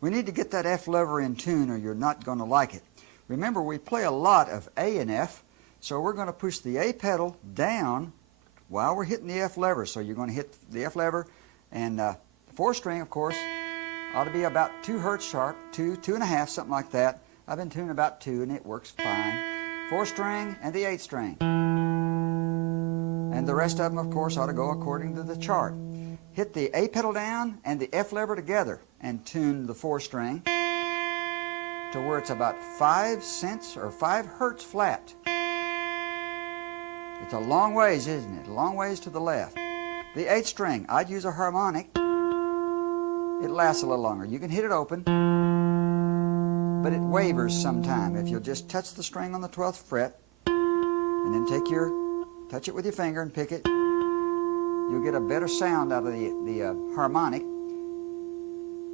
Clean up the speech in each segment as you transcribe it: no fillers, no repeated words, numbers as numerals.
We need to get that F lever in tune or you're not going to like it. Remember, we play a lot of A and F, so we're going to push the A pedal down while we're hitting the F lever. So you're going to hit the F lever, and the 4th string, of course, ought to be about 2 hertz sharp, 2.5, something like that. I've been tuning about 2 and it works fine. 4th string and the 8th string. And the rest of them, of course, ought to go according to the chart. Hit the A pedal down and the F lever together and tune the 4th string to where it's about 5 cents or 5 hertz flat. It's a long ways, isn't it? A long ways to the left. The 8th string, I'd use a harmonic. It lasts a little longer. You can hit it open, but it wavers sometime. If you'll just touch the string on the 12th fret and then touch it with your finger and pick it, you'll get a better sound out of the harmonic.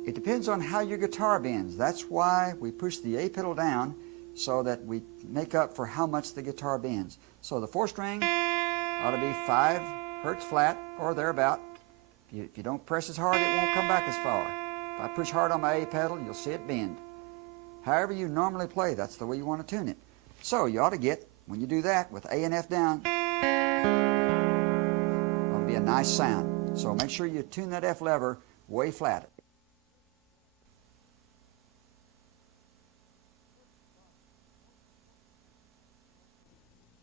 It depends on how your guitar bends. That's why we push the A pedal down, so that we make up for how much the guitar bends. So the 4th string ought to be 5 hertz flat or thereabout. If you don't press as hard, it won't come back as far. If I push hard on my A pedal, you'll see it bend. However you normally play, that's the way you want to tune it. So you ought to get, when you do that with A and F down, it'll be a nice sound. So make sure you tune that F lever way flat.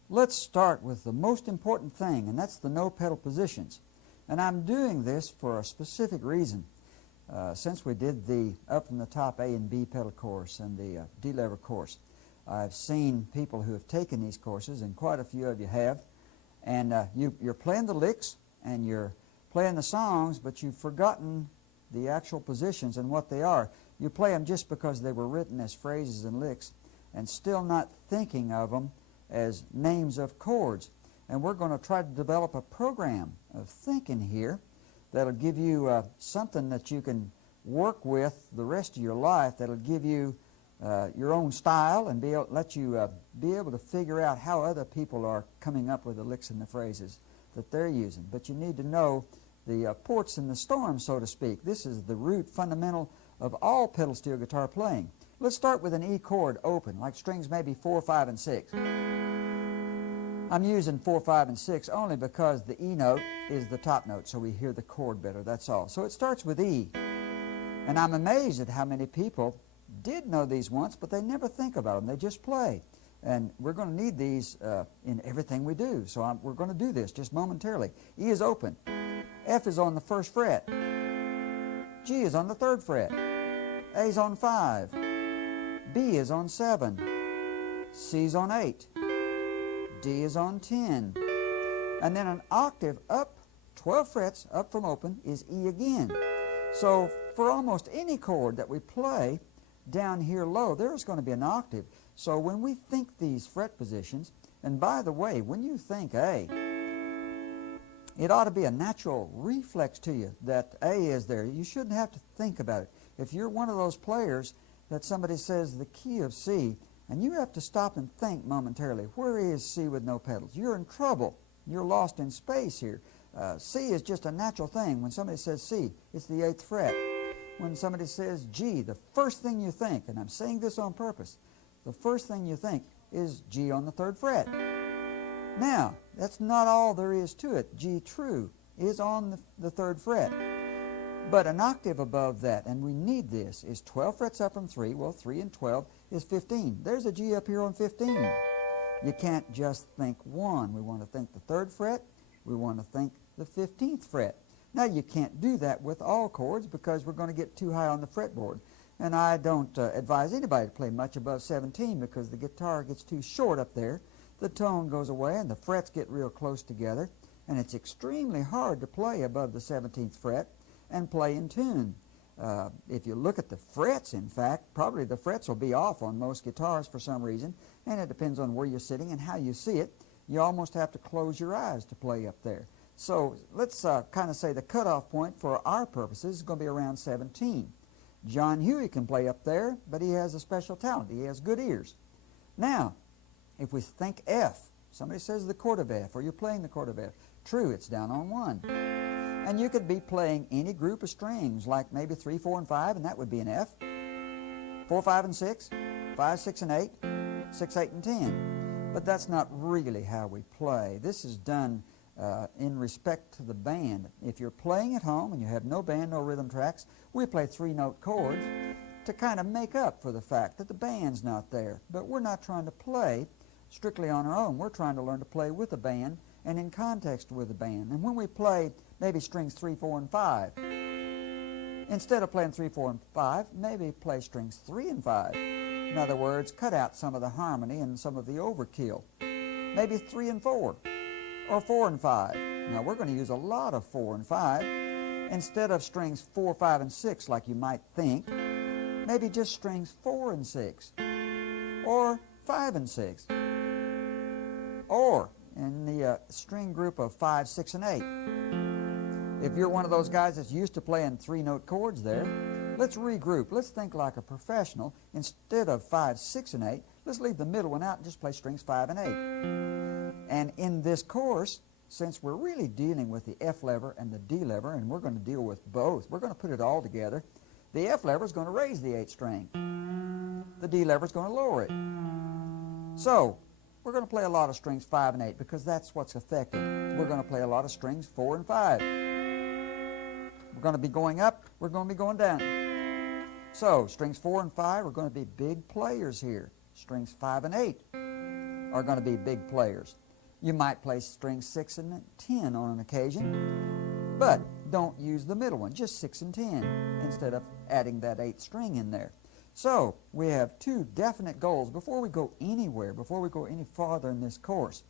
Let's start with the most important thing, and that's the no pedal positions. And I'm doing this for a specific reason. Since we did the up from the top A and B pedal course and the D lever course, I've seen people who have taken these courses, and quite a few of you have, and you're playing the licks and you're playing the songs, but you've forgotten the actual positions and what they are. You play them just because they were written as phrases and licks, and still not thinking of them as names of chords. And we're going to try to develop a program of thinking here that'll give you something that you can work with the rest of your life, that'll give you your own style and let you be able to figure out how other people are coming up with the licks and the phrases that they're using. But you need to know the ports in the storm, so to speak. This is the root fundamental of all pedal steel guitar playing. Let's start with an E chord open, like strings maybe 4, 5, and 6. I'm using 4, 5, and 6 only because the E note is the top note, so we hear the chord better, that's all. So it starts with E. And I'm amazed at how many people did know these once, but they never think about them. They just play. And we're going to need these in everything we do. So we're going to do this just momentarily. E is open. F is on the 1st fret. G is on the 3rd fret. A is on 5. B is on 7. C is on 8. D is on 10. And then an octave up, 12 frets up from open, is E again. So for almost any chord that we play down here low, there's going to be an octave. So when we think these fret positions, and by the way, when you think A, it ought to be a natural reflex to you that A is there. You shouldn't have to think about it. If you're one of those players that somebody says the key of C, and you have to stop and think momentarily, where is C with no pedals? You're in trouble. You're lost in space here. C is just a natural thing. When somebody says C, it's the 8th fret. When somebody says G, the first thing you think, and I'm saying this on purpose, the first thing you think is G on the 3rd fret. Now, that's not all there is to it. G true is on the 3rd fret. But an octave above that, and we need this, is 12 frets up from 3. Well, 3 and 12 is 15. There's a G up here on 15. You can't just think 1. We want to think the 3rd fret. We want to think the 15th fret. Now, you can't do that with all chords because we're going to get too high on the fretboard. And I don't advise anybody to play much above 17 because the guitar gets too short up there. The tone goes away and the frets get real close together. And it's extremely hard to play above the 17th fret and play in tune. If you look at the frets, in fact, probably the frets will be off on most guitars for some reason, and it depends on where you're sitting and how you see it. You almost have to close your eyes to play up there. So let's kind of say the cutoff point for our purposes is going to be around 17. John Huey can play up there, but he has a special talent. He has good ears. Now, if we think F, somebody says the chord of F, or you're playing the chord of F, true, it's down on 1. And you could be playing any group of strings, like maybe 3, 4, and 5, and that would be an F. 4, 5, and 6, 5, 6, and 8, 6, 8, and 10. But that's not really how we play. This is done in respect to the band. If you're playing at home and you have no band, no rhythm tracks, we play 3-note chords to kind of make up for the fact that the band's not there. But we're not trying to play strictly on our own. We're trying to learn to play with the band and in context with the band. And when we play maybe strings 3, 4, and 5, instead of playing 3, 4, and 5, maybe play strings 3 and 5. In other words, cut out some of the harmony and some of the overkill. Maybe 3 and 4, or 4 and 5. Now we're going to use a lot of 4 and 5. Instead of strings 4, 5, and 6 like you might think, maybe just strings 4 and 6, or 5 and 6, or in the string group of 5, 6, and 8. If you're one of those guys that's used to playing 3-note chords there, let's regroup. Let's think like a professional. Instead of 5, 6, and 8, let's leave the middle one out and just play strings 5 and 8. And in this course, since we're really dealing with the F lever and the D lever, and we're going to deal with both, we're going to put it all together. The F lever is going to raise the 8th string. The D lever is going to lower it. So we're going to play a lot of strings 5 and 8 because that's what's affected. We're going to play a lot of strings 4 and 5. We're going to be going up, we're going to be going down. So strings 4 and 5 are going to be big players here. Strings 5 and 8 are going to be big players. You might play strings 6 and 10 on an occasion, but don't use the middle one, just 6 and 10 instead of adding that 8th string in there. So we have two definite goals before we go anywhere, before we go any farther in this course.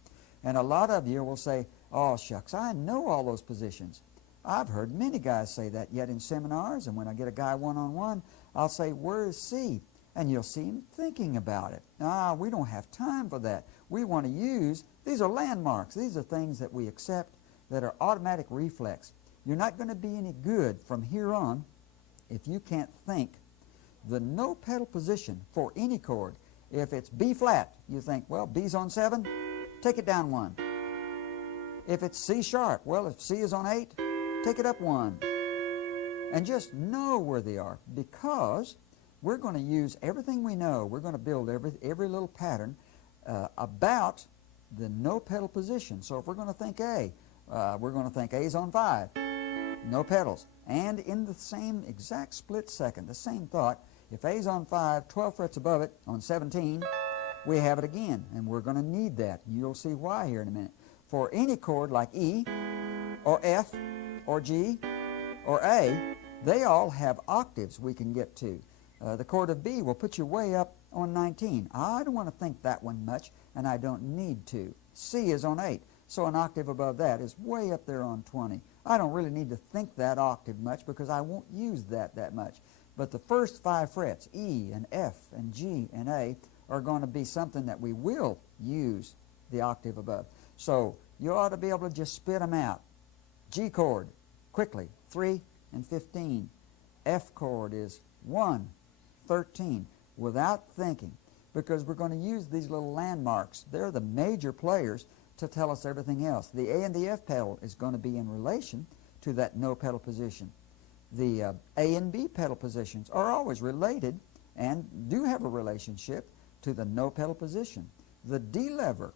And a lot of you will say, oh shucks, I know all those positions. I've heard many guys say that yet in seminars, and when I get a guy one-on-one, I'll say, where is C? And you'll see him thinking about it. We don't have time for that. We want to use, these are landmarks. These are things that we accept that are automatic reflex. You're not going to be any good from here on if you can't think the no pedal position for any chord. If it's B flat, you think, well, B's on 7, take it down 1. If it's C sharp, well, if C is on 8, take it up 1. And just know where they are, because we're going to use everything we know. We're going to build every little pattern about the no pedal position. So if we're going to think A, we're going to think A's on 5, no pedals. And in the same exact split second, the same thought, if A's on 5, 12 frets above it, on 17, we have it again. And we're going to need that. You'll see why here in a minute. For any chord like E, or F, or G, or A, they all have octaves we can get to. The chord of B will put you way up on 19. I don't want to think that one much, and I don't need to. C is on 8, so an octave above that is way up there on 20. I don't really need to think that octave much because I won't use that much. But the first 5 frets, E and F and G and A, are going to be something that we will use the octave above. So you ought to be able to just spit them out. G chord, quickly, 3 and 15. F chord is 1, 13, without thinking, because we're going to use these little landmarks. They're the major players to tell us everything else. The A and the F pedal is going to be in relation to that no pedal position. The A and B pedal positions are always related and do have a relationship to the no pedal position. The D lever,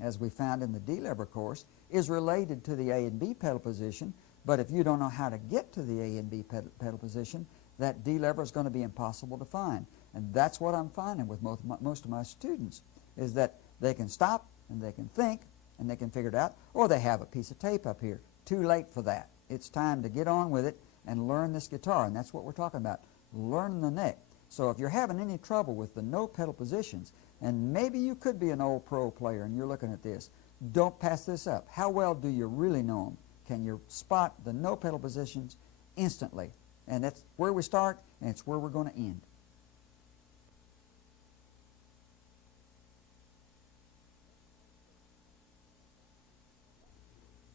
as we found in the D lever course, is related to the A and B pedal position, but if you don't know how to get to the A and B pedal position, that D lever is going to be impossible to find. And that's what I'm finding with most of my students, is that they can stop and they can think and they can figure it out, or they have a piece of tape up here. Too late for that. It's time to get on with it and learn this guitar, and that's what we're talking about, learn the neck. So if you're having any trouble with the no pedal positions, and maybe you could be an old pro player and you're looking at this, don't pass this up. How well do you really know them? Can you spot the no pedal positions instantly? And that's where we start, and it's where we're going to end.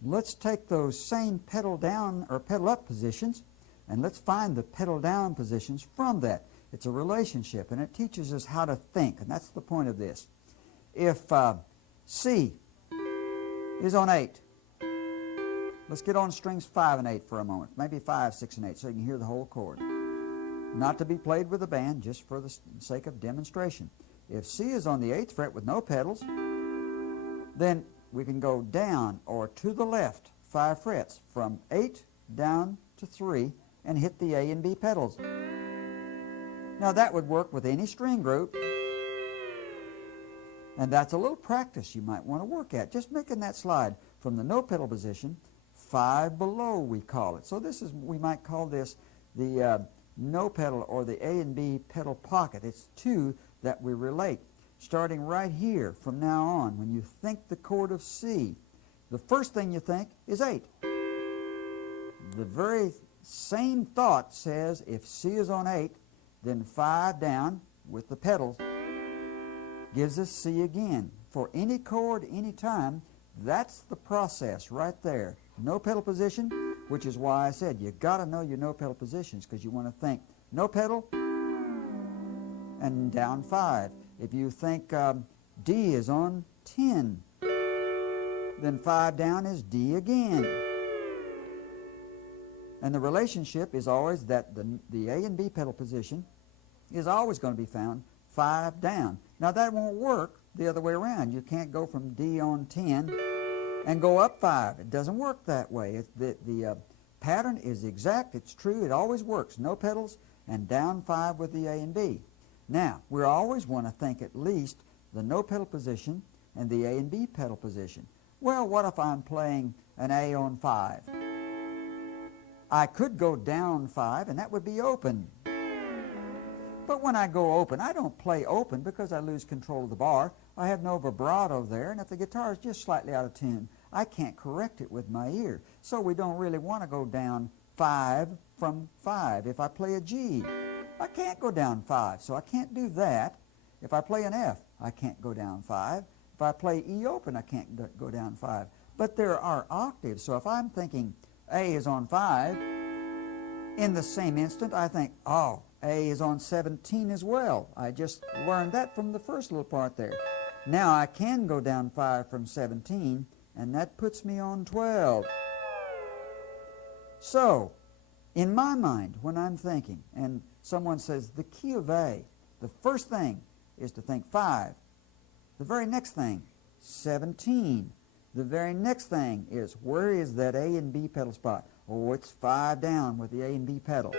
Let's take those same pedal down or pedal up positions, and let's find the pedal down positions from that. It's a relationship, and it teaches us how to think, and that's the point of this. If C is on 8, let's get on strings 5 and 8 for a moment, maybe 5, 6, and 8, so you can hear the whole chord. not to be played with the band, just for the sake of demonstration. If C is on the 8th fret with no pedals, then we can go down or to the left 5 frets from 8 down to 3 and hit the A and B pedals. Now that would work with any string group, and that's a little practice you might want to work at, just making that slide from the no pedal position, 5 below we call it. So this is, we might call this the no pedal or the A and B pedal pocket. It's two that we relate. Starting right here from now on, when you think the chord of C, the first thing you think is 8. The very same thought says if C is on 8, then 5 down with the pedals gives us C again. For any chord, any time, that's the process right there. No pedal position, which is why I said you got to know your no pedal positions, because you want to think no pedal and down 5. If you think D is on 10, then 5 down is D again. And the relationship is always that the A and B pedal position is always going to be found 5 down. Now that won't work the other way around. You can't go from D on 10 and go up 5. It doesn't work that way. The pattern is exact. It's true. It always works. No pedals and down 5 with the A and B. Now, we always want to think at least the no pedal position and the A and B pedal position. Well, what if I'm playing an A on 5? I could go down 5, and that would be open. But when I go open, I don't play open because I lose control of the bar. I have no vibrato there, and if the guitar is just slightly out of tune, I can't correct it with my ear. So we don't really want to go down 5 from 5. If I play a G, I can't go down 5, so I can't do that. If I play an F, I can't go down 5. If I play E open, I can't go down 5. But there are octaves, so if I'm thinking A is on 5, in the same instant I think, oh, A is on 17 as well. I just learned that from the first little part there. Now I can go down 5 from 17, and that puts me on 12. So, in my mind, when I'm thinking, and someone says the key of A, the first thing is to think 5. The very next thing, 17. The very next thing is, where is that A and B pedal spot? Oh, it's 5 down with the A and B pedal.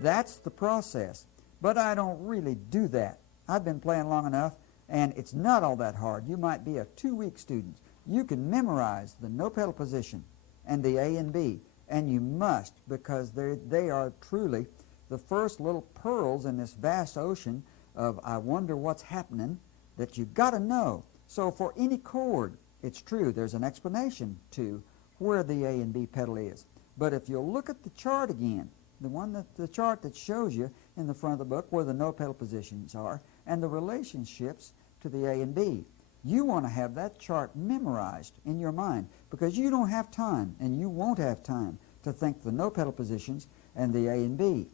That's the process. But I don't really do that. I've been playing long enough, and it's not all that hard. You might be a 2-week student. You can memorize the no pedal position and the A and B, and you must, because they are truly the first little pearls in this vast ocean of I wonder what's happening that you've got to know. So for any chord, it's true, there's an explanation to where the A and B pedal is. But if you'll look at the chart again, the chart that shows you in the front of the book where the no pedal positions are and the relationships to the A and B, you want to have that chart memorized in your mind, because you don't have time, and you won't have time, to think the no pedal positions and the A and B.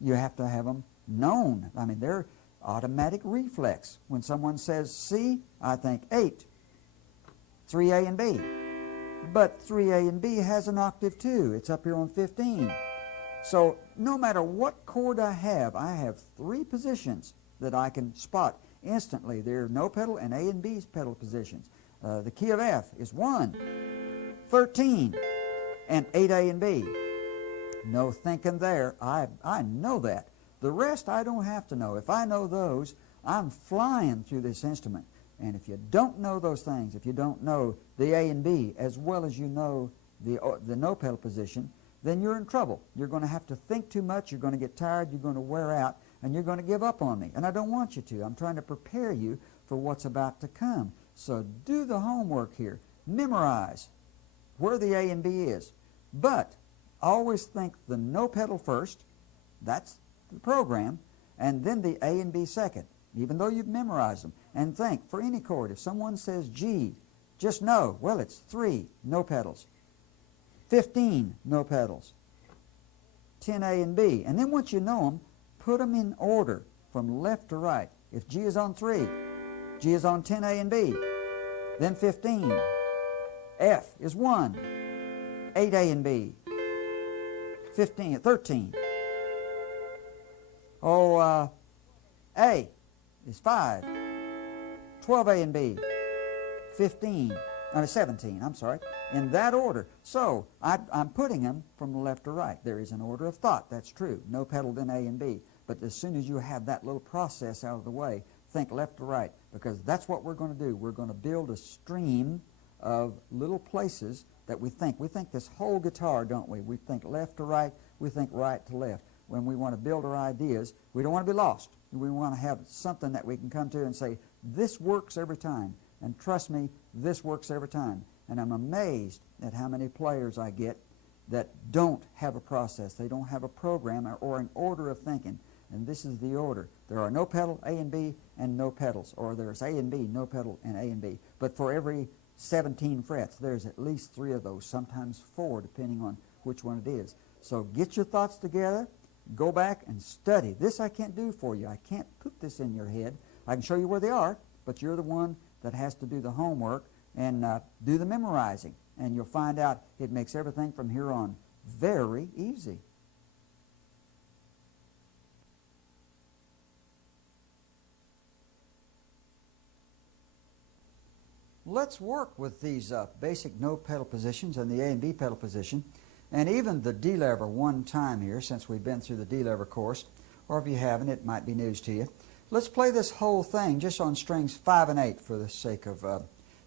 You have to have them known. I mean, they're automatic reflex. When someone says C, I think 8, 3A and B. But 3A and B has an octave too. It's up here on 15. So no matter what chord I have 3 positions that I can spot instantly. They're no pedal and A and B pedal positions. The key of F is 1, 13, and 8A and B. No thinking there. I know that. The rest I don't have to know. If I know those, I'm flying through this instrument. And if you don't know those things, if you don't know the A and B as well as you know the no pedal position, then you're in trouble. You're going to have to think too much, you're going to get tired, you're going to wear out, and you're going to give up on me. And I don't want you to. I'm trying to prepare you for what's about to come. So do the homework here. Memorize where the A and B is. But always think the no pedal first. That's the program. And then the A and B second, even though you've memorized them. And think, for any chord, if someone says G, just know, well, it's 3 no pedals, 15 no pedals, 10 A and B. And then once you know them, put them in order from left to right. If G is on 3, G is on 10 A and B, then 15. F is 1, 8 A and B, 15, 13. A is 5, 12A and B, 15, 17, I'm sorry, in that order. So I'm putting them from the left to right. There is an order of thought, that's true. No pedal, then A and B. But as soon as you have that little process out of the way, think left to right, because that's what we're going to do. We're going to build a stream of little places that we think. We think this whole guitar, don't we? We think left to right, we think right to left. When we want to build our ideas, we don't want to be lost. We want to have something that we can come to and say, this works every time. And trust me, this works every time. And I'm amazed at how many players I get that don't have a process. They don't have a program or an order of thinking. And this is the order. There are no pedal, A and B, and no pedals. Or there's A and B, no pedal, and A and B. But for every 17 frets, there's at least 3 of those, sometimes 4, depending on which one it is. So get your thoughts together. Go back and study. This I can't do for you. I can't put this in your head. I can show you where they are, but you're the one that has to do the homework and do the memorizing. And you'll find out it makes everything from here on very easy. Let's work with these basic no pedal positions and the A and B pedal position, and even the D lever one time here, since we've been through the D lever course, or if you haven't, it might be news to you. Let's play this whole thing just on strings 5 and 8 for the sake of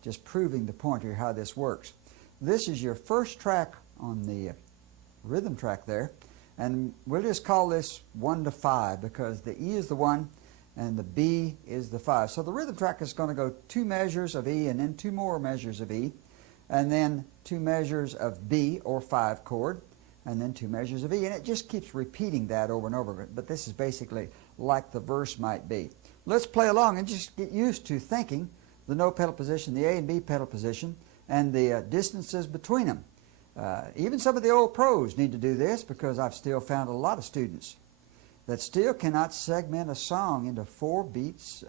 just proving the point here how this works. This is your first track on the rhythm track there, and we'll just call this 1 to 5 because the E is the 1 and the B is the 5. So the rhythm track is going to go 2 measures of E and then 2 more measures of E, and then 2 measures of B or 5 chord, and then 2 measures of E, and it just keeps repeating that over and over again. But this is basically like the verse might be. Let's play along and just get used to thinking the no pedal position, the A and B pedal position, and the distances between them. Even some of the old pros need to do this because I've still found a lot of students that still cannot segment a song into 4 beats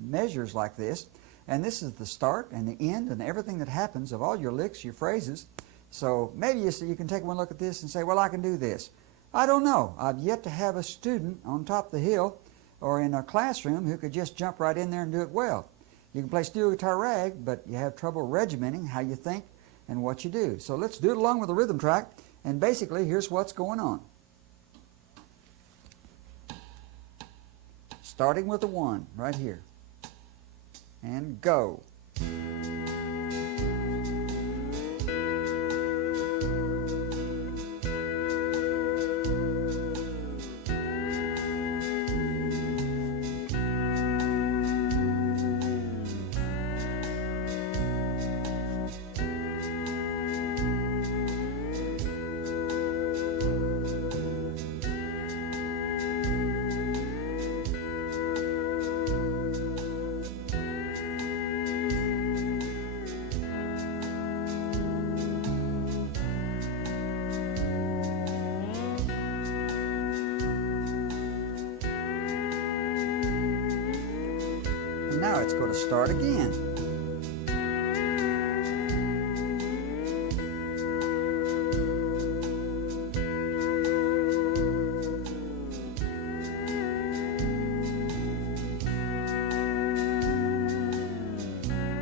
measures like this. And this is the start and the end and everything that happens of all your licks, your phrases. So maybe you can take one look at this and say, well, I can do this. I don't know. I've yet to have a student on top of the hill or in a classroom who could just jump right in there and do it well. You can play steel guitar rag, but you have trouble regimenting how you think and what you do. So let's do it along with the rhythm track. And basically, here's what's going on. Starting with the 1 right here. And go. Now it's going to start again.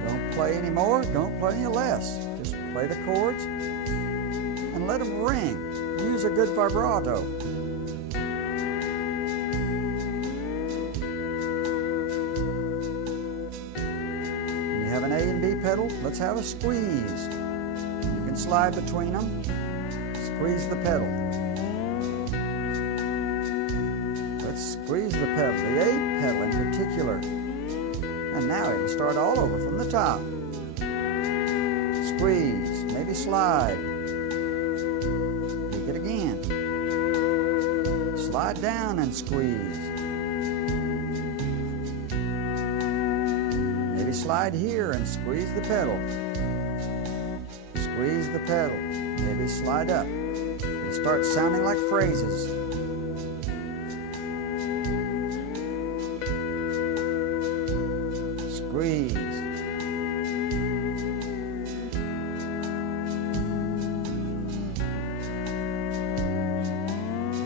Don't play any more, don't play any less. Just play the chords and let them ring. Use a good vibrato. Have an A and B pedal, let's have a squeeze. You can slide between them, squeeze the pedal. Let's squeeze the pedal, the A pedal in particular. And now it'll start all over from the top. Squeeze, maybe slide. Pick it again. Slide down and squeeze. Slide here and squeeze the pedal. Squeeze the pedal. Maybe slide up. It starts sounding like phrases. Squeeze.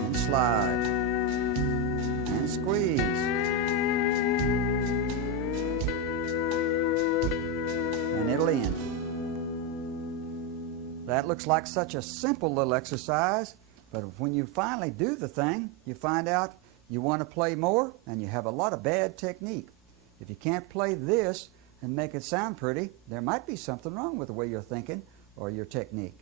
And slide. And squeeze. And it'll end. That looks like such a simple little exercise, but when you finally do the thing, you find out you want to play more and you have a lot of bad technique. If you can't play this and make it sound pretty, there might be something wrong with the way you're thinking or your technique.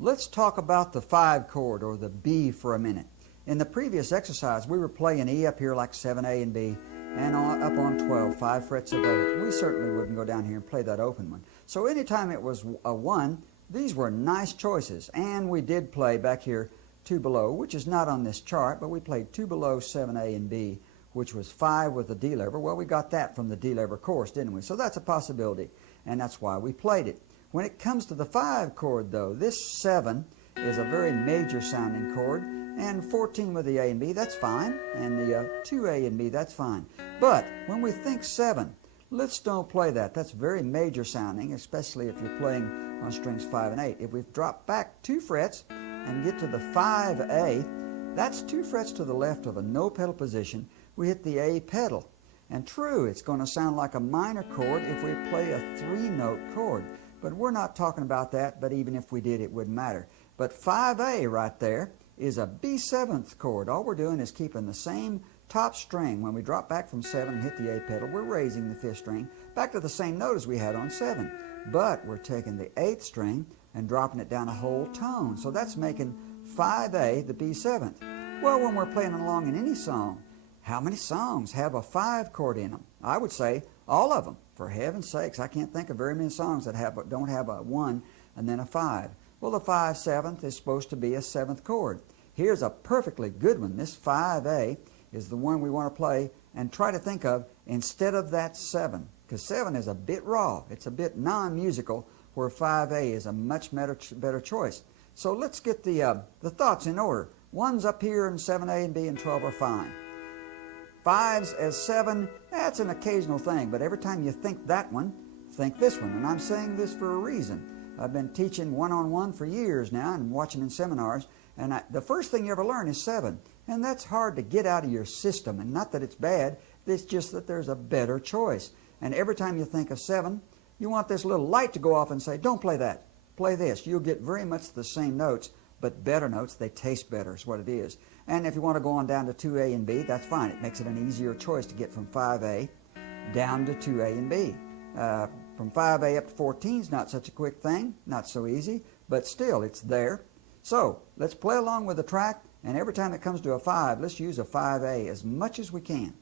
Let's talk about the 5 chord, or the B, for a minute. In the previous exercise, we were playing E up here like 7A and B, and up on 12, 5 frets above it. We certainly wouldn't go down here and play that open one. So anytime it was a 1, these were nice choices. And we did play back here 2 below, which is not on this chart, but we played 2 below 7A and B, which was 5 with the D lever. Well, we got that from the D lever course, didn't we? So that's a possibility, and that's why we played it. When it comes to the 5 chord, though, this 7 is a very major sounding chord, and 14 with the A and B, that's fine, and the 2A and B, that's fine. But when we think 7, let's don't play that. That's very major sounding, especially if you're playing on strings 5 and 8. If we drop back 2 frets and get to the 5A, that's 2 frets to the left of a no pedal position. We hit the A pedal. And true, it's going to sound like a minor chord if we play a 3-note chord. But we're not talking about that, but even if we did, it wouldn't matter. But 5A right there is a B7th chord. All we're doing is keeping the same top string. When we drop back from 7 and hit the A pedal, we're raising the 5th string back to the same note as we had on 7. But we're taking the 8th string and dropping it down a whole tone. So that's making 5A the B7th. Well, when we're playing along in any song, how many songs have a 5 chord in them? I would say all of them. For heaven's sakes, I can't think of very many songs that don't have a 1 and then a 5. Well, the 5/7 is supposed to be a 7th chord. Here's a perfectly good one. This 5A is the one we want to play and try to think of instead of that 7, because 7 is a bit raw. It's a bit non-musical, where 5A is a much better choice. So let's get the thoughts in order. 1's up here, and 7A and B and 12 are fine. 5's as 7, that's an occasional thing, but every time you think that one, think this one. And I'm saying this for a reason. I've been teaching one-on-one for years now and watching in seminars, and the first thing you ever learn is 7. And that's hard to get out of your system, and not that it's bad, it's just that there's a better choice. And every time you think of 7, you want this little light to go off and say, don't play that, play this. You'll get very much the same notes, but better notes. They taste better is what it is. And if you want to go on down to 2A and B, that's fine. It makes it an easier choice to get from 5A down to 2A and B. From 5A up to 14 is not such a quick thing, not so easy, but still it's there. So let's play along with the track, and every time it comes to a 5, let's use a 5A as much as we can.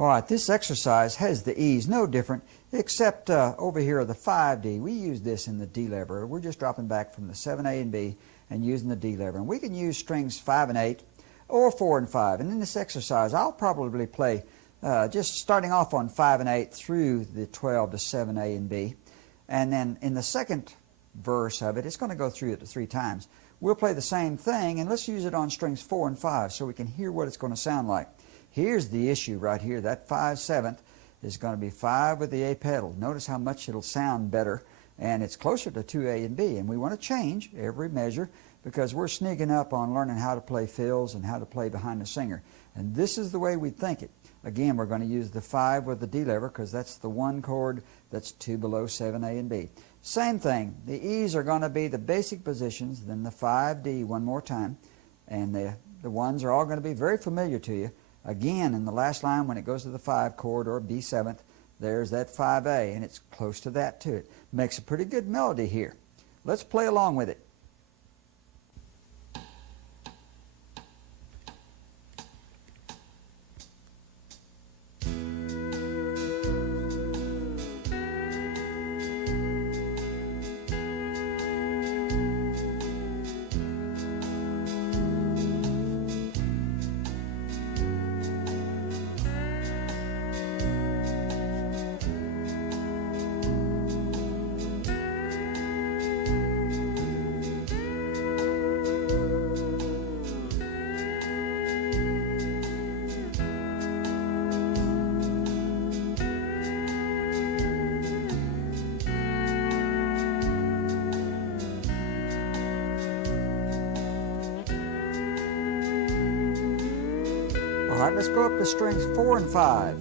All right, this exercise has the E's, no different, except over here the 5D. We use this in the D lever. We're just dropping back from the 7A and B and using the D lever. And we can use strings 5 and 8 or 4 and 5. And in this exercise, I'll probably play just starting off on 5 and 8 through the 12 to 7A and B. And then in the second verse of it, it's going to go through it 3 times. We'll play the same thing, and let's use it on strings 4 and 5 so we can hear what it's going to sound like. Here's the issue right here. That 5/7 is going to be 5 with the A pedal. Notice how much it'll sound better, and it's closer to 2A and B. And we want to change every measure because we're sneaking up on learning how to play fills and how to play behind the singer. And this is the way we think it. Again, we're going to use the 5 with the D lever because that's the 1 chord that's 2 below 7A and B. Same thing. The E's are going to be the basic positions, then the 5D one more time. And the 1s are all going to be very familiar to you. Again, in the last line, when it goes to the 5 chord or B7th, there's that 5A, and it's close to that to it. Makes a pretty good melody here. Let's play along with it. All right, let's go up to strings 4 and 5.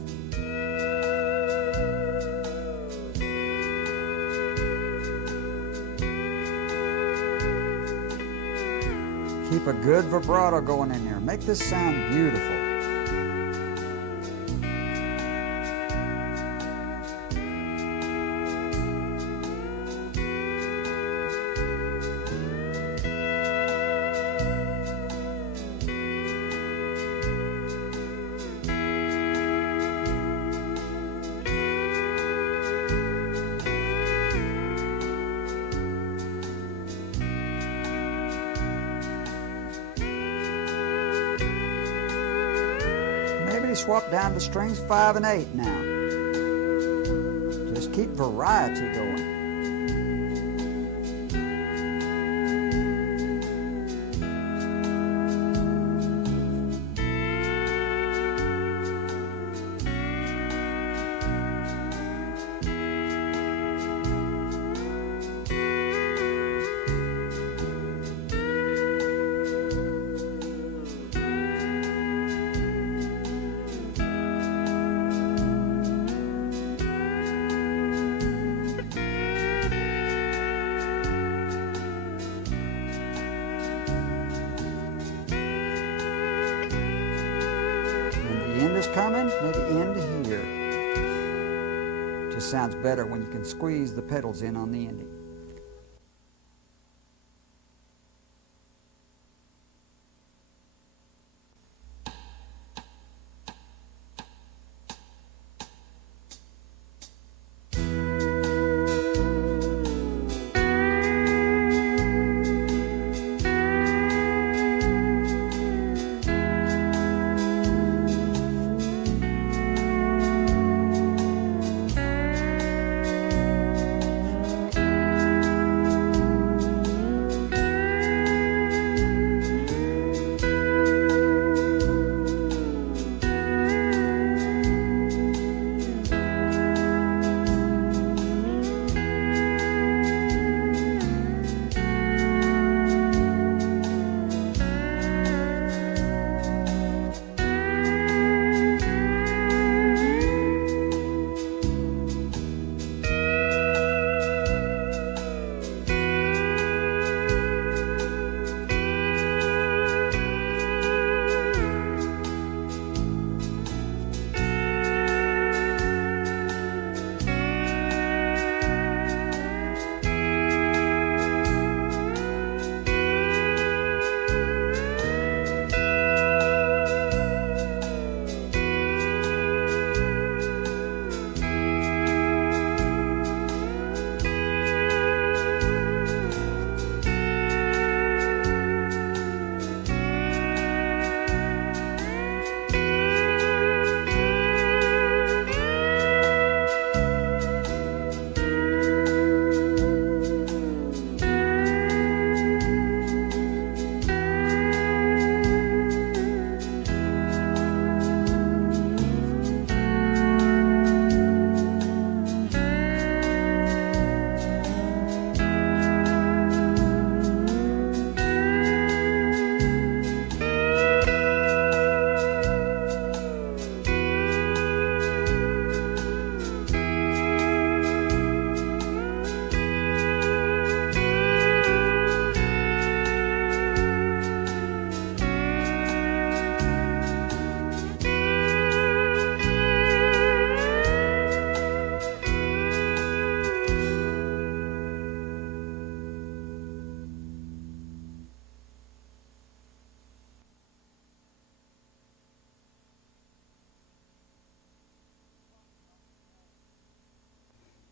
Keep a good vibrato going in there. Make this sound beautiful. Swap down to strings 5 and 8 now. Just keep variety going. Coming, maybe end here. Just sounds better when you can squeeze the pedals in on the ending.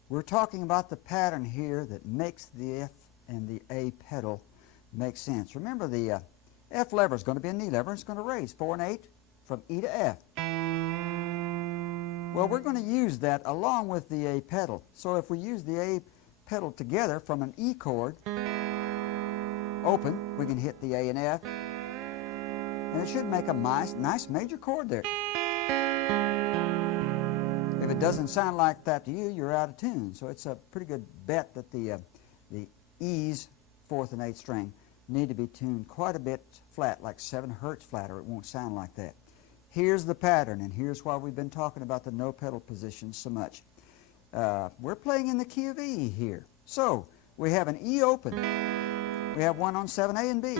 We're talking about the pattern here that makes the F and the A pedal make sense. Remember, the F lever is going to be a knee lever, and it's going to raise 4 and 8 from E to F. Well, we're going to use that along with the A pedal. So if we use the A pedal together from an E chord, open, we can hit the A and F, and it should make a nice major chord there. If it doesn't sound like that to you, you're out of tune. So it's a pretty good bet that the E's, 4th and 8th string, need to be tuned quite a bit flat, like 7 hertz flat, or it won't sound like that. here's the pattern, and here's why we've been talking about the no pedal positions so much. We're playing in the key of E here. So we have an E open. We have one on 7A and B.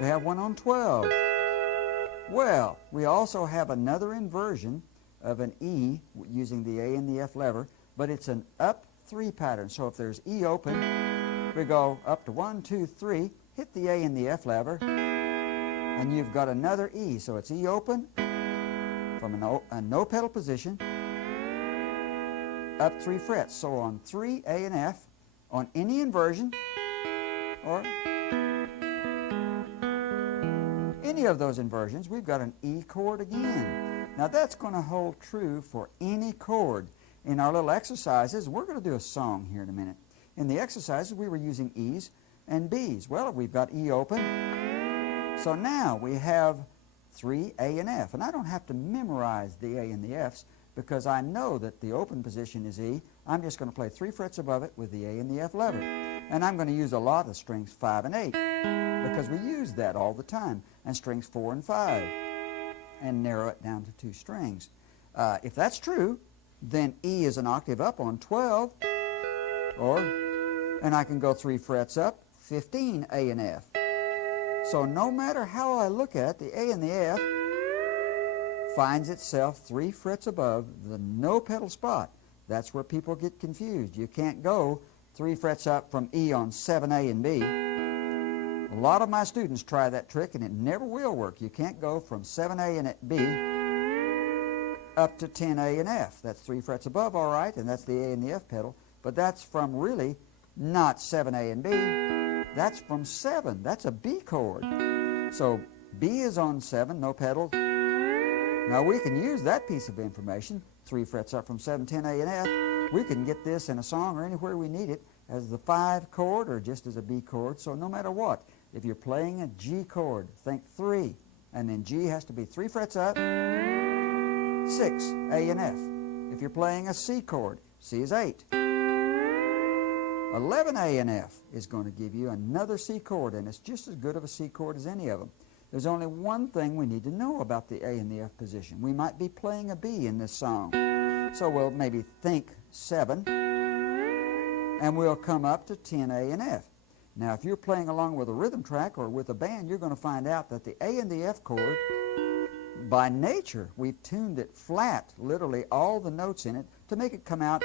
We have one on 12. Well, we also have another inversion of an E using the A and the F lever, but it's an up 3 pattern. So if there's E open, we go up to 1, 2, 3, hit the A and the F lever, and you've got another E. So it's E open from a no pedal position, up 3 frets. So on 3, A and F, on any inversion, or any of those inversions, we've got an E chord again. Now that's going to hold true for any chord. In our little exercises, we're going to do a song here in a minute. In the exercises, we were using E's and B's. Well, we've got E open. So now we have 3 A and F. And I don't have to memorize the A and the F's because I know that the open position is E. I'm just going to play 3 frets above it with the A and the F lever. And I'm going to use a lot of strings 5 and 8 because we use that all the time, and strings 4 and 5, and narrow it down to 2 strings. If that's true, then E is an octave up on 12, and I can go 3 frets up, 15 A and F. So no matter how I look at it, the A and the F finds itself 3 frets above the no pedal spot. That's where people get confused. You can't go 3 frets up from E on 7A and B. A lot of my students try that trick and it never will work. You can't go from 7A and B up to 10A and F. That's 3 frets above, all right, and that's the A and the F pedal, but that's from really not 7A and B. That's from 7. That's a B chord. So B is on 7, no pedal. Now we can use that piece of information, 3 frets up from 7, 10, A, and F. We can get this in a song or anywhere we need it as the 5 chord or just as a B chord. So no matter what, if you're playing a G chord, think 3, and then G has to be 3 frets up, 6, A and F. If you're playing a C chord, C is 8. 11 A and F is going to give you another C chord, and it's just as good of a C chord as any of them. There's only one thing we need to know about the A and the F position. We might be playing a B in this song. So we'll maybe think 7, and we'll come up to 10 A and F. Now if you're playing along with a rhythm track or with a band, you're going to find out that the A and the F chord, by nature, we've tuned it flat, literally all the notes in it, to make it come out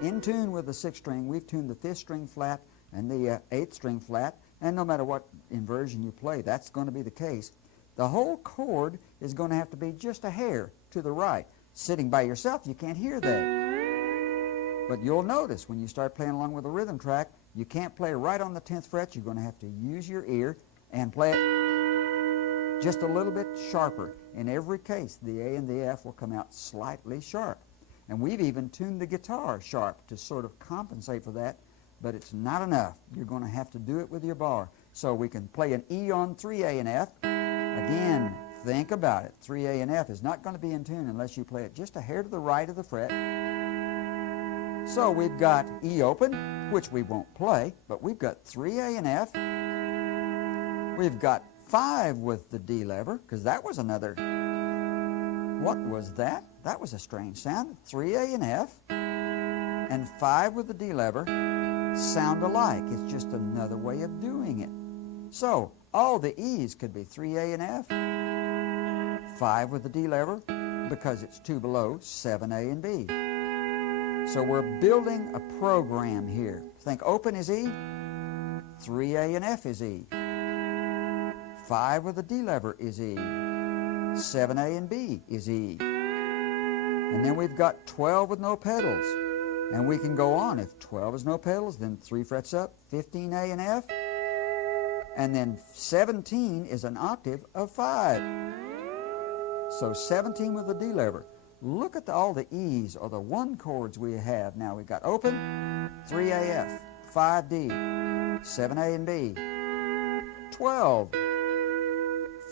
in tune with the 6th string. We've tuned the 5th string flat and the 8th string flat, and no matter what inversion you play, that's going to be the case. The whole chord is going to have to be just a hair to the right. Sitting by yourself, you can't hear that. But you'll notice when you start playing along with a rhythm track, you can't play right on the 10th fret. You're going to have to use your ear and play it just a little bit sharper. In every case, the A and the F will come out slightly sharp. And we've even tuned the guitar sharp to sort of compensate for that, but it's not enough. You're going to have to do it with your bar. So we can play an E on 3A and F. Again, think about it. 3A and F is not going to be in tune unless you play it just a hair to the right of the fret. So we've got E open, which we won't play, but we've got 3A and F. We've got 5 with the D lever, because that was another. What was that? That was a strange sound. 3A and F and 5 with the D lever sound alike. It's just another way of doing it. So all the E's could be 3A and F, 5 with the D lever, because it's 2 below 7A and B. So we're building a program here. Think open is E, 3A and F is E, 5 with the D lever is E, 7A and B is E. And then we've got 12 with no pedals. And we can go on. If 12 is no pedals, then 3 frets up, 15 A and F. And then 17 is an octave of 5. So 17 with the D lever. Look at all the E's or the 1 chords we have. Now we've got open, 3AF, 5D, 7A and B, 12,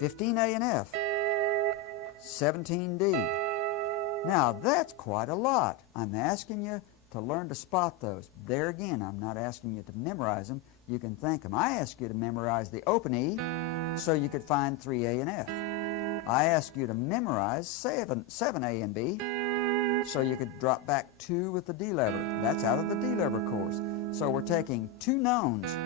15A and F, 17D. Now that's quite a lot. I'm asking you to learn to spot those. There again, I'm not asking you to memorize them. You can think them. I ask you to memorize the open E so you could find 3A and F. I ask you to memorize 7 A and B, so you could drop back 2 with the D lever. That's out of the D lever course. So we're taking 2 knowns,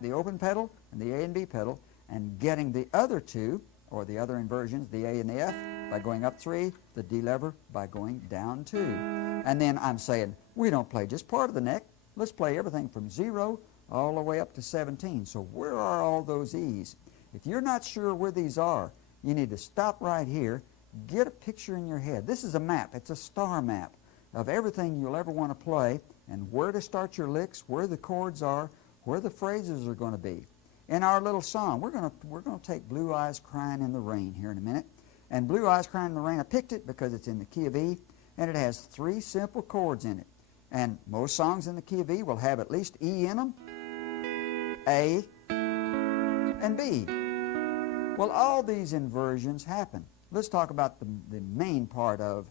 the open pedal and the A and B pedal, and getting the other 2, or the other inversions, the A and the F, by going up 3, the D lever by going down 2. And then I'm saying, we don't play just part of the neck. Let's play everything from 0 all the way up to 17. So where are all those E's? If you're not sure where these are, you need to stop right here, get a picture in your head. This is a map. It's a star map of everything you'll ever want to play, and where to start your licks, where the chords are, where the phrases are going to be. In our little song, we're going to take Blue Eyes Crying in the Rain here in a minute. And Blue Eyes Crying in the Rain, I picked it because it's in the key of E, and it has 3 simple chords in it. And most songs in the key of E will have at least E in them, A, and B. Well, all these inversions happen. Let's talk about the main part of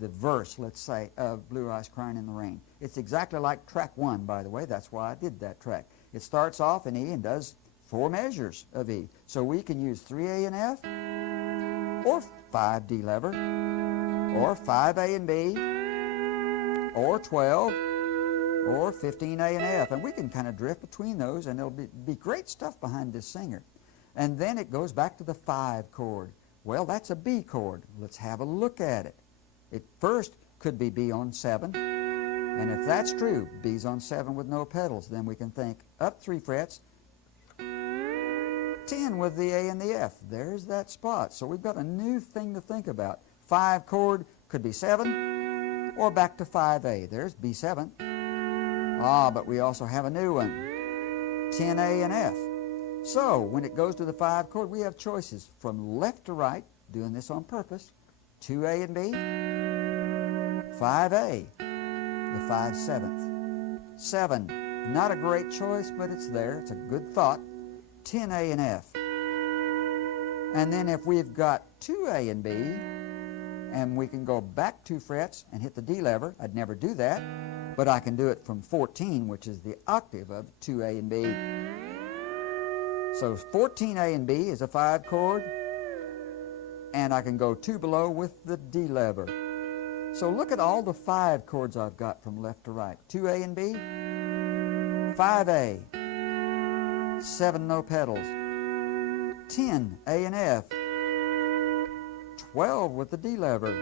the verse, let's say, of Blue Eyes Crying in the Rain. It's exactly like track 1, by the way. That's why I did that track. It starts off in E and does 4 measures of E. So we can use 3A and F, or 5 D lever, or 5A and B, or 12, or 15A and F. And we can kind of drift between those, and it'll be great stuff behind this singer. And then it goes back to the 5 chord. Well, that's a B chord. Let's have a look at it. It first could be B on 7. And if that's true, B's on 7 with no pedals, then we can think up 3 frets, 10 with the A and the F. There's that spot. So we've got a new thing to think about. 5 chord could be 7 or back to 5A. There's B7. But we also have a new one, 10A and F. So when it goes to the 5 chord, we have choices from left to right, doing this on purpose, 2A and B, 5A, the 5/7. 7, not a great choice, but it's there. It's a good thought. 10A and F. And then if we've got 2A and B, and we can go back 2 frets and hit the D lever, I'd never do that, but I can do it from 14, which is the octave of 2A and B. So 14A and B is a 5 chord, and I can go 2 below with the D lever. So look at all the 5 chords I've got from left to right. 2A and B, 5A, 7 no pedals, 10 A and F, 12 with the D lever,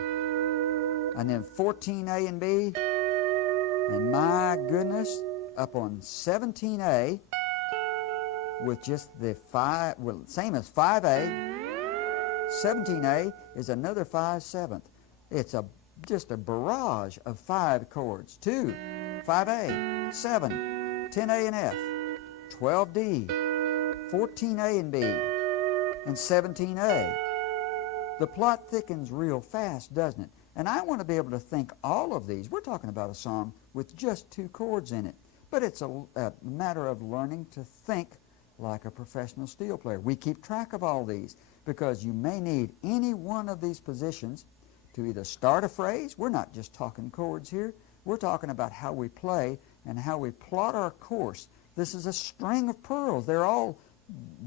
and then 14 A and B, and my goodness, up on 17A with just the 5, well, same as 5A, 17A is another 5/7. It's just a barrage of 5 chords. 2, 5A, 7, 10A and F, 12D, 14A and B, and 17A. The plot thickens real fast, doesn't it? And I want to be able to think all of these. We're talking about a song with just 2 chords in it. But it's a matter of learning to think like a professional steel player. We keep track of all these because you may need any one of these positions to either start a phrase. We're not just talking chords here. We're talking about how we play and how we plot our course. This is a string of pearls. They're all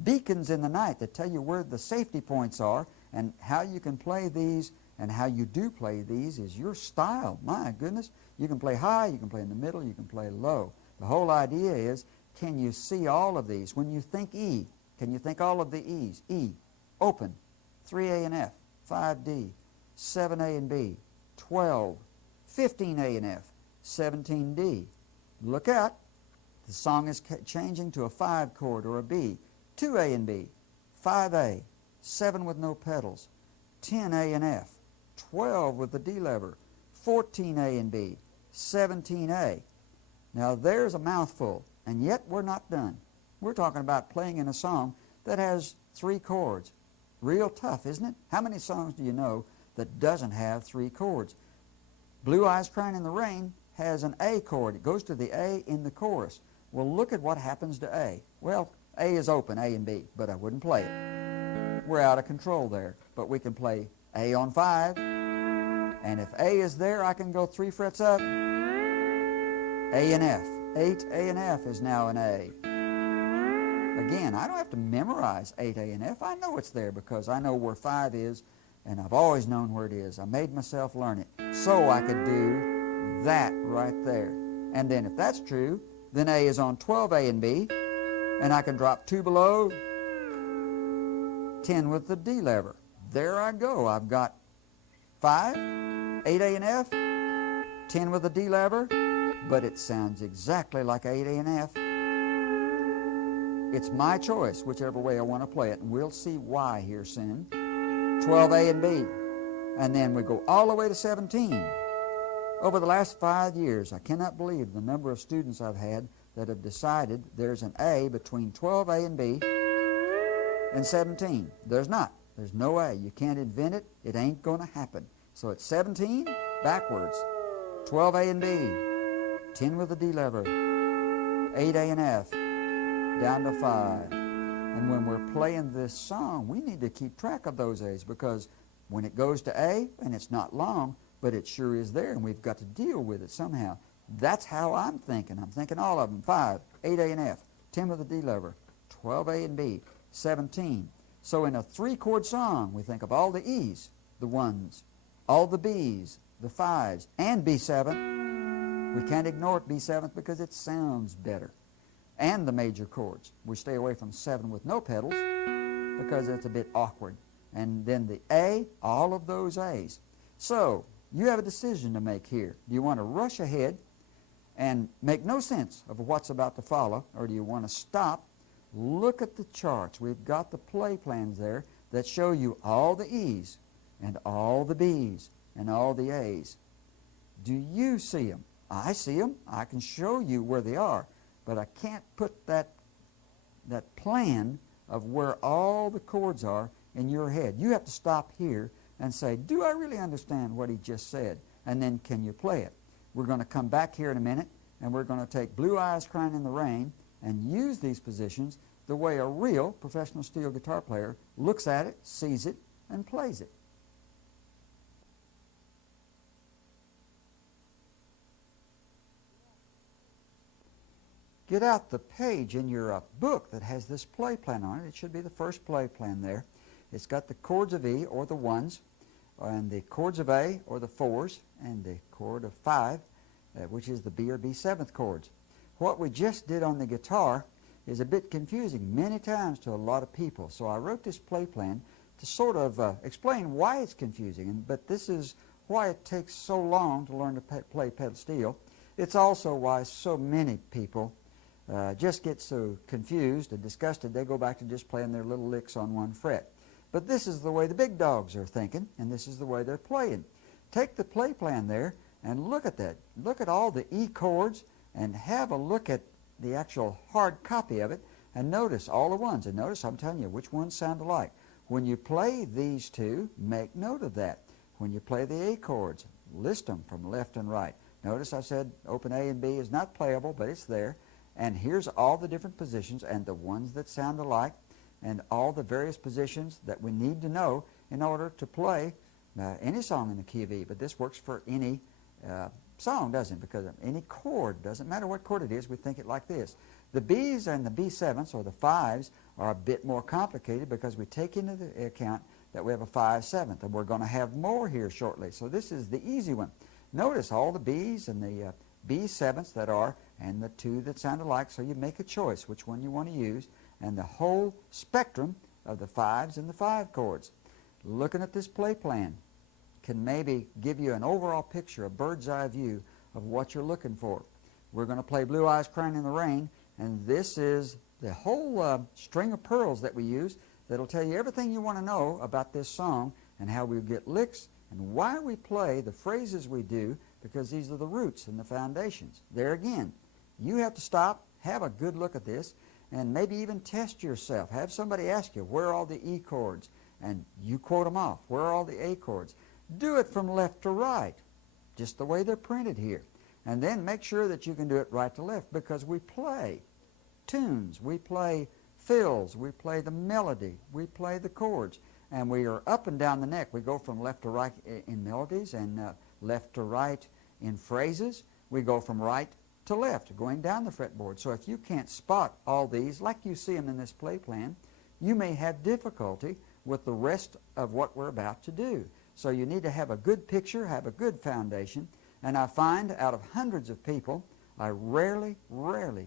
beacons in the night that tell you where the safety points are, and how you can play these and how you do play these is your style. My goodness. You can play high, you can play in the middle, you can play low. The whole idea is, can you see all of these? When you think E, can you think all of the E's? E, open, 3A and F, 5D, 7A and B, 12, 15A and F, 17D. Look out. The song is changing to a 5 chord or a B. 2A and B, 5A, 7 with no pedals, 10A and F, 12 with the D lever, 14A and B, 17A. Now there's a mouthful, and yet we're not done. We're talking about playing in a song that has 3 chords. Real tough, isn't it? How many songs do you know that doesn't have 3 chords? Blue Eyes Crying in the Rain has an A chord. It goes to the A in the chorus. Well, look at what happens to A. Well, A is open, A and B, but I wouldn't play it. We're out of control there. But we can play A on 5, and if A is there, I can go 3 frets up, A and F. 8 A and F is now an A. Again, I don't have to memorize 8, A, and F. I know it's there because I know where 5 is, and I've always known where it is. I made myself learn it so I could do that right there. And then if that's true, then A is on 12, A and B, and I can drop 2 below, 10 with the D lever. There I go. I've got 5, 8, A and F, 10 with the D lever, but it sounds exactly like 8, A and F. It's my choice, whichever way I want to play it, and we'll see why here soon. 12, A and B. And then we go all the way to 17. Over the last 5 years, I cannot believe the number of students I've had that have decided there's an A between 12, A and B and 17. There's not. There's no A. You can't invent it. It ain't going to happen. So it's 17 backwards, 12, A and B, 10 with the D lever, 8, A and F, down to 5. And when we're playing this song, we need to keep track of those A's, because when it goes to A, and it's not long, but it sure is there, and we've got to deal with it somehow. That's how I'm thinking. I'm thinking all of them. 5, 8, A and F, 10 with the D lever, 12, A and B, 17. So in a 3-chord song, we think of all the E's, the 1s, all the B's, the 5s, and B7. We can't ignore it, B7, because it sounds better. And the major chords. We stay away from 7 with no pedals because it's a bit awkward. And then the A, all of those A's. So you have a decision to make here. Do you want to rush ahead and make no sense of what's about to follow, or do you want to stop, look at the charts? We've got the play plans there that show you all the E's and all the B's and all the A's. Do you see them? I see them. I can show you where they are. But I can't put that plan of where all the chords are in your head. You have to stop here and say, do I really understand what he just said? And then can you play it? We're going to come back here in a minute, and we're going to take Blue Eyes Crying in the Rain and use these positions the way a real professional steel guitar player looks at it, sees it, and plays it. Get out the page in your book that has this play plan on it. It should be the first play plan there. It's got the chords of E, or the 1s, and the chords of A, or the 4s, and the chord of 5, which is the B or B7th chords. What we just did on the guitar is a bit confusing many times to a lot of people. So I wrote this play plan to sort of explain why it's confusing, but this is why it takes so long to learn to play pedal steel. It's also why so many people just get so confused and disgusted they go back to just playing their little licks on 1 fret. But this is the way the big dogs are thinking, and this is the way they're playing. Take the play plan there and look at that. Look at all the E chords and have a look at the actual hard copy of it, and notice all the ones. And notice I'm telling you which ones sound alike. When you play these two, make note of that. When you play the A chords, list them from left and right. Notice I said open A and B is not playable, but it's there. And here's all the different positions and the ones that sound alike, and all the various positions that we need to know in order to play any song in the key of E. But this works for any song, doesn't it? Because any chord, doesn't matter what chord it is, we think it like this. The B's and the B7s, or the 5s, are a bit more complicated because we take into the account that we have a 5/7, and we're going to have more here shortly. So this is the easy one. Notice all the B's and the B7s that are, and the 2 that sound alike, so you make a choice which one you want to use, and the whole spectrum of the 5s and the 5 chords. Looking at this play plan can maybe give you an overall picture, a bird's eye view of what you're looking for. We're going to play Blue Eyes Crying in the Rain, and this is the whole string of pearls that we use that'll tell you everything you want to know about this song and how we get licks and why we play the phrases we do, because these are the roots and the foundations. There again, you have to stop, have a good look at this, and maybe even test yourself. Have somebody ask you, where are all the E chords? And you quote them off. Where are all the A chords? Do it from left to right, just the way they're printed here. And then make sure that you can do it right to left, because we play tunes, we play fills, we play the melody, we play the chords, and we are up and down the neck. We go from left to right in melodies and left to right in phrases. We go from right to left, going down the fretboard. So if you can't spot all these, like you see them in this play plan, you may have difficulty with the rest of what we're about to do. So you need to have a good picture, have a good foundation, and I find out of hundreds of people, I rarely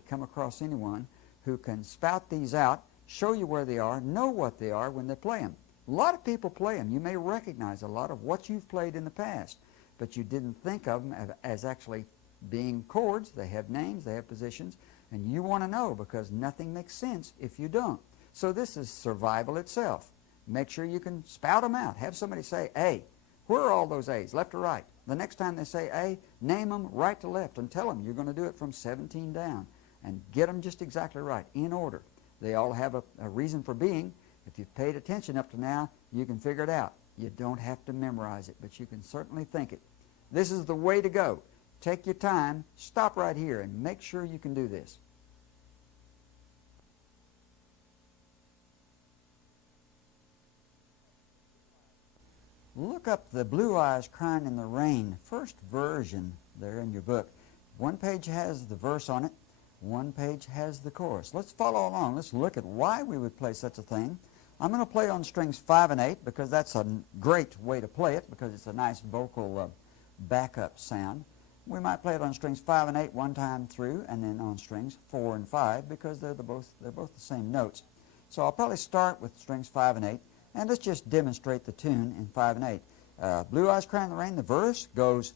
come across anyone who can spout these out, show you where they are, know what they are when they play them. A lot of people play them. You may recognize a lot of what you've played in the past, but you didn't think of them as actually being chords. They have names, they have positions, and you want to know because nothing makes sense if you don't. So this is survival itself. Make sure you can spout them out. Have somebody say A. Where are all those A's, left or right? The next time they say A, name them right to left and tell them you're going to do it from 17 down and get them just exactly right, in order. They all have a reason for being. If you've paid attention up to now, you can figure it out. You don't have to memorize it, but you can certainly think it. This is the way to go. Take your time, stop right here, and make sure you can do this. Look up the Blue Eyes Crying in the Rain, first version there in your book. One page has the verse on it, one page has the chorus. Let's follow along. Let's look at why we would play such a thing. I'm going to play on strings 5 and 8 because that's a great way to play it because it's a nice vocal backup sound. We might play it on strings 5 and 8 one time through, and then on strings 4 and 5 because they're both the same notes. So I'll probably start with strings 5 and 8, and let's just demonstrate the tune in 5 and 8. Blue Eyes Crying in the Rain, the verse goes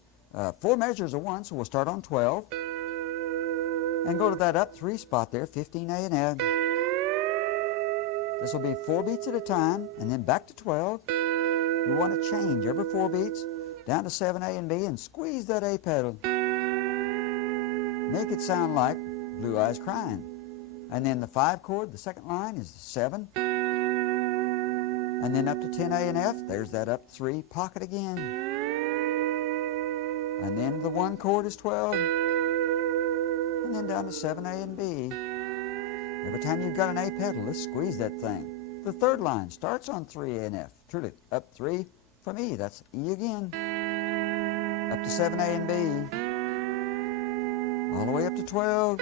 4 measures of 1, so we'll start on 12, and go to that up 3 spot there, 15 A and F. This will be 4 beats at a time, and then back to 12. You want to change every 4 beats, down to 7 A and B, and squeeze that A pedal. Make it sound like Blue Eyes Crying. And then the 5 chord, the second line, is the 7. And then up to 10 A and F, there's that up 3, pocket again. And then the 1 chord is 12. And then down to 7 A and B. Every time you've got an A pedal, let's squeeze that thing. The third line starts on 3 A and F. Truly, up 3 from E. That's E again. Up to 7 A and B. All the way up to 12.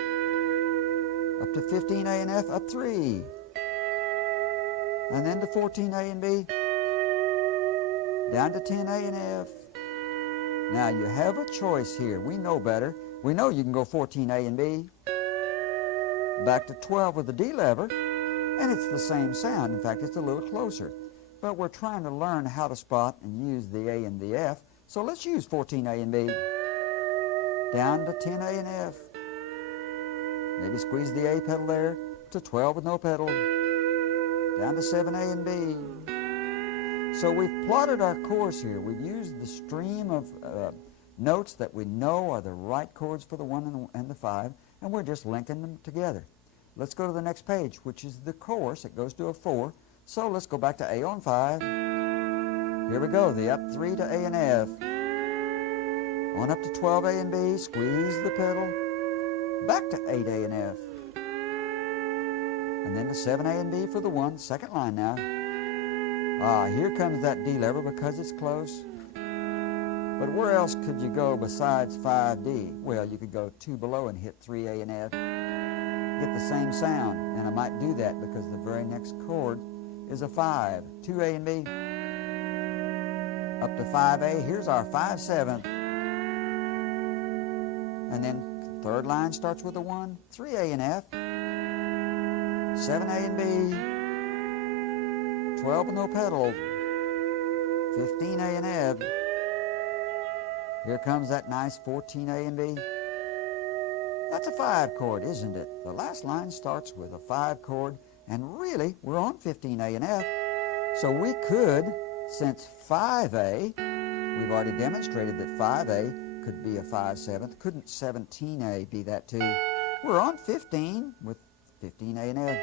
Up to 15 A and F, up 3. And then to 14 A and B. Down to 10 A and F. Now you have a choice here. We know better. We know you can go 14 A and B. Back to 12 with the D lever, and it's the same sound. In fact, it's a little closer. But we're trying to learn how to spot and use the A and the F, so let's use 14 A and B. Down to 10 A and F. Maybe squeeze the A pedal there to 12 with no pedal. Down to 7 A and B. So we've plotted our course here. We've used the stream of notes that we know are the right chords for the 1 and the 5, and we're just linking them together. Let's go to the next page, which is the chorus. It goes to a 4. So let's go back to A on 5. Here we go, the up 3 to A and F. On up to 12 A and B, squeeze the pedal. Back to 8 A and F. And then to 7 A and B for the 1, second line now. Here comes that D lever because it's close. But where else could you go besides 5D? Well, you could go 2 below and hit 3 A and F. Get the same sound, and I might do that because the very next chord is a 5. 2 A and B. Up to 5A. Here's our 5/7. And then third line starts with a 1. 3 A and F. 7 A and B. 12 with no pedal. 15 A and F. Here comes that nice 14 A and B. That's a 5 chord, isn't it? The last line starts with a 5 chord, and really, we're on 15 A and F. So we could, since 5A, we've already demonstrated that 5A could be a 5/7. Couldn't 17A be that too? We're on 15 with 15 A and F.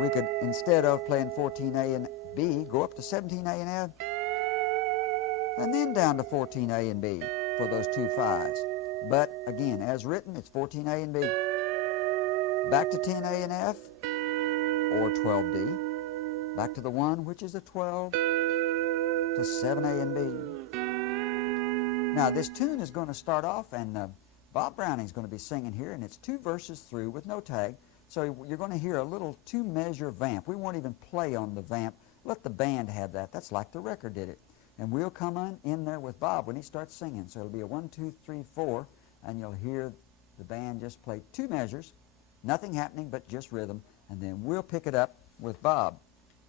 We could, instead of playing 14 A and B, go up to 17 A and F, and then down to 14 A and B for those 2 5s. But again, as written, it's 14 A and B. Back to 10 A and F, or 12D. Back to the 1, which is a 12, to 7 A and B. Now, this tune is going to start off, and Bob Browning's going to be singing here, and it's 2 verses through with no tag. So you're going to hear a little 2-measure vamp. We won't even play on the vamp. Let the band have that. That's like the record did it. And we'll come in there with Bob when he starts singing. So it'll be a 1, 2, 3, 4, and you'll hear the band just play 2 measures, nothing happening but just rhythm, and then we'll pick it up with Bob.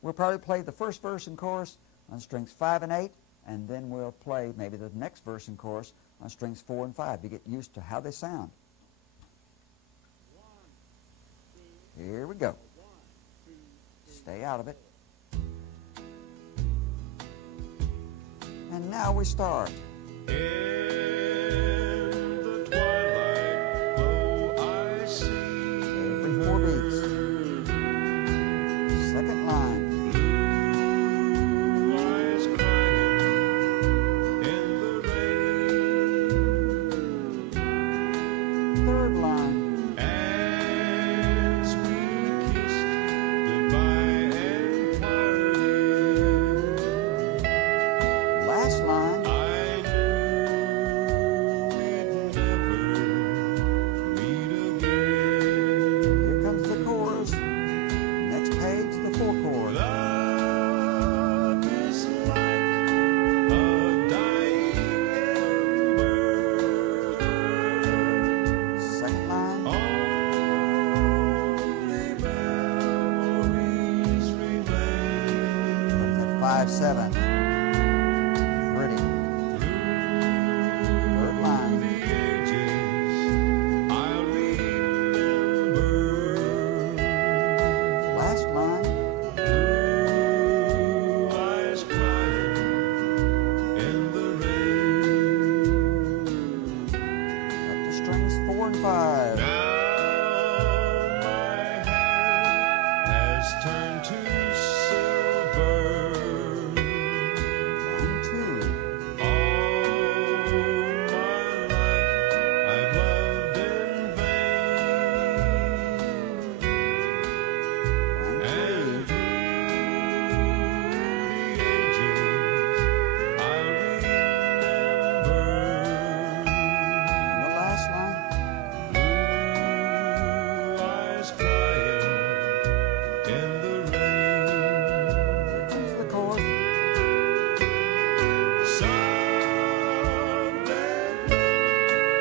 We'll probably play the first verse and chorus on strings 5 and 8, and then we'll play maybe the next verse and chorus on strings 4 and 5 to get used to how they sound. Here we go. Stay out of it. And now we start. In the twilight glow I see Every 4 beats. Second line. blue eyes crying in the rain. Third line. As we kissed goodbye and parted, Last line. I knew we'd never meet again. Here comes the chorus. Next page, the 4 chord. Love is like a dying ember. Second line. Only memories remain. That's at 5/7. Pretty. Third line. The ages I'll remember. Last line. Blue eyes crying in the rain. Up to strings 4 and 5. Now my hair has turned to silver. Line 2. All my life I've loved in vain. Line 3. And through the ages I'll remember. And the last line. Blue eyes crying in the rain. Here comes the chorus. Someday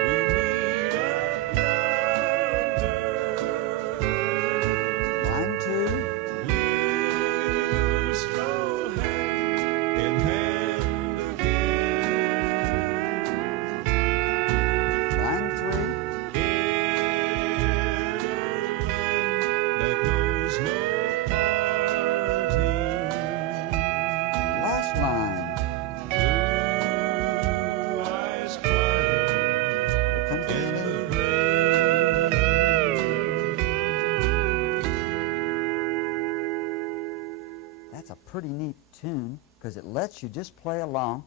we meet another. Line 2. We'll stroll hand in hand again. Line 3. In a land that knows no parting. Last line. Blue eyes crying Here comes the in ending. the rain. That's a pretty neat tune because it lets you just play along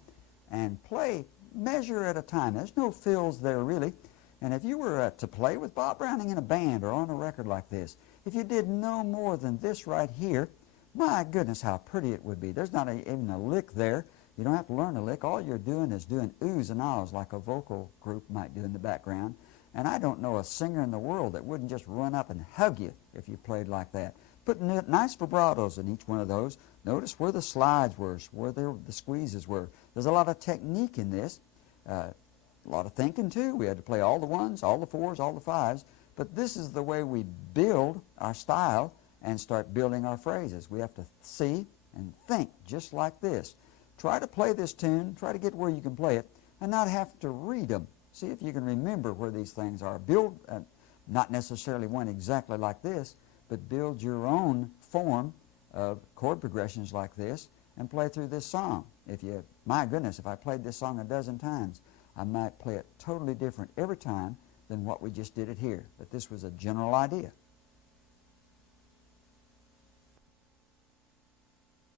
and play measure at a time. There's no fills there really. And if you were to play with Bob Browning in a band or on a record like this, if you did no more than this right here, my goodness, how pretty it would be. There's not even a lick there. You don't have to learn a lick. All you're doing is doing oohs and ahs like a vocal group might do in the background. And I don't know a singer in the world that wouldn't just run up and hug you if you played like that. Put nice vibratos in each one of those. Notice where the slides were, where the squeezes were. There's a lot of technique in this. A lot of thinking too. We had to play all the 1s, all the 4s, all the 5s. But this is the way we build our style and start building our phrases. We have to see and think just like this. Try to play this tune, try to get where you can play it, and not have to read them. See if you can remember where these things are. Build, not necessarily one exactly like this, but build your own form of chord progressions like this and play through this song. My goodness, if I played this song a dozen times, I might play it totally different every time than what we just did it here. But this was a general idea.